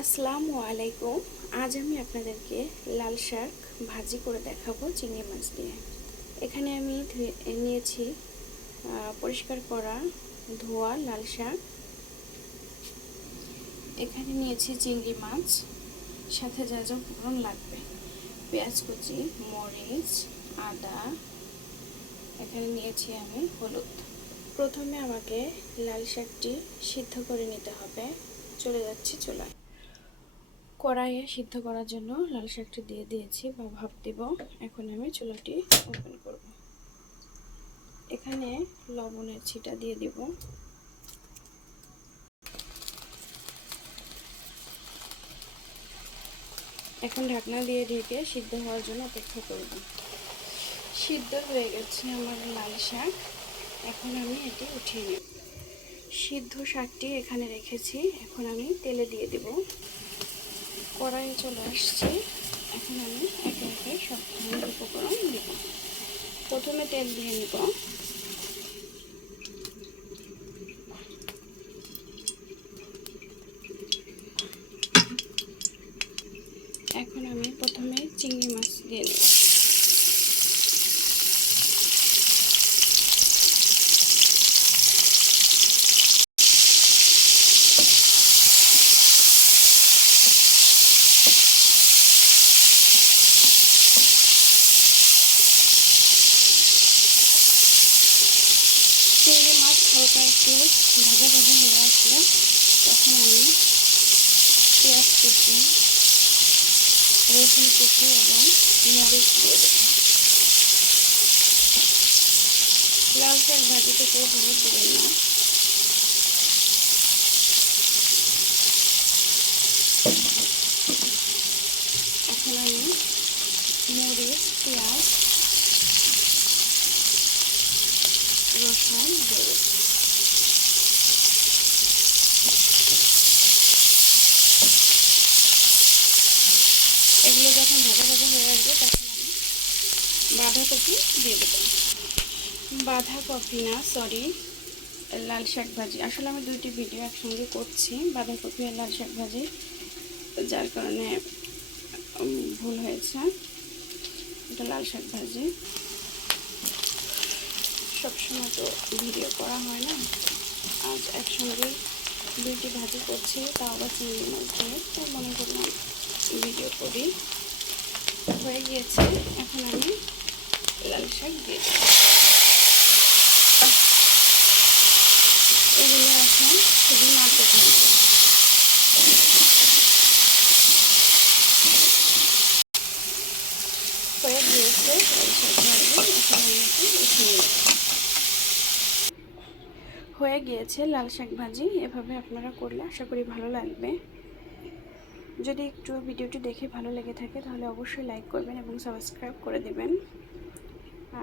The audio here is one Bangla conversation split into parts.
আসসালামু আলাইকুম। আজ আমি আপনাদেরকে লাল শাক ভাজি করে দেখাবো চিংড়ি মাছ দিয়ে। এখানে আমি নিয়েছি পরিষ্কার করা ধোয়া লাল শাক। এখানে নিয়েছি চিংড়ি মাছ, সাথে যা যা উপকরণ লাগবে: পেঁয়াজ কুচি, মরিচ, আদা, এখানে নিয়েছি আমি হলুদ। প্রথমে আমাকে লাল শাকটি সিদ্ধ করে নিতে হবে। চলে যাচ্ছি চুলায়। কড়াইয়ে সিদ্ধ করার জন্য লাল শাকটি দিয়ে দিয়েছি বা ভাপ দেব। এখন আমি চুলাটি ওপেন করব। এখানে লবণের ছিটা দিয়ে দিব। এখন ঢাকনা দিয়ে ঢেকে সিদ্ধ হওয়ার জন্য অপেক্ষা করব। সিদ্ধ হয়ে গেছে আমার লাল শাক। এখন আমি এটি উঠিয়ে নেব। সিদ্ধ শাকটি এখানে রেখেছি, এখন আমি তেলে দিয়ে দেব। কড়াইয়ে চলে আসছে। এখন আমি একে একে সব ধরনের উপকরণ দেব। প্রথমে তেল দিয়ে নিব। এখন আমি প্রথমে চিংড়ি মাছ দিয়ে নেব। চিংড়ি মাছ হালকা একটু ভাজা ভাজা হয়ে আসলে তখন আমি পেঁয়াজ কুচি, রসুন কুচি এবং মরিচ দিয়ে দেব। লাল শাক ভাজিতে কেউ হলুদ দেবেন না। এখন আমি মরিচ, পেঁয়াজ, রসুন দেব। এগুলো যখন ভাজা ভাজা হয়ে আসবে তখন আমি বাঁধাকপি দিয়ে দেব। বাঁধাকপি না, সরি, লাল শাক ভাজি। আসলে আমি দুইটি ভিডিও একসঙ্গে করছি, বাঁধাকপি আর লাল শাক ভাজি, যার কারণে ভুল হয়েছে। এটা লাল শাক ভাজি। সবসময় তো ভিডিও করা হয় না, আজ একসঙ্গে দুইটি ভাজি করছি, তাও আবার চিংড়ি মাছ দিয়ে, তো মনে করলাম ভিডিও করি। হয়ে গিয়েছে। এখন আমি লাল শাক দিয়ে দেব। এগুলো এখন শুধু নাড়তে থাকবে। হয়ে গিয়েছে লাল শাক ভাজি। এখন আমি উঠিয়ে নেব। হয়ে গিয়েছে লাল শাক ভাজি। এভাবে আপনারা করলে আশা করি ভালো লাগবে। যদি একটু ভিডিওটি দেখে ভালো লেগে থাকে তাহলে অবশ্যই লাইক করবেন এবং সাবস্ক্রাইব করে দেবেন।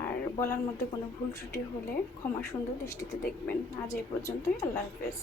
আর বলার মধ্যে কোনো ভুল ত্রুটি হলে ক্ষমা সুন্দর দৃষ্টিতে দেখবেন। আজ এই পর্যন্তই। আল্লাহ হাফেজ।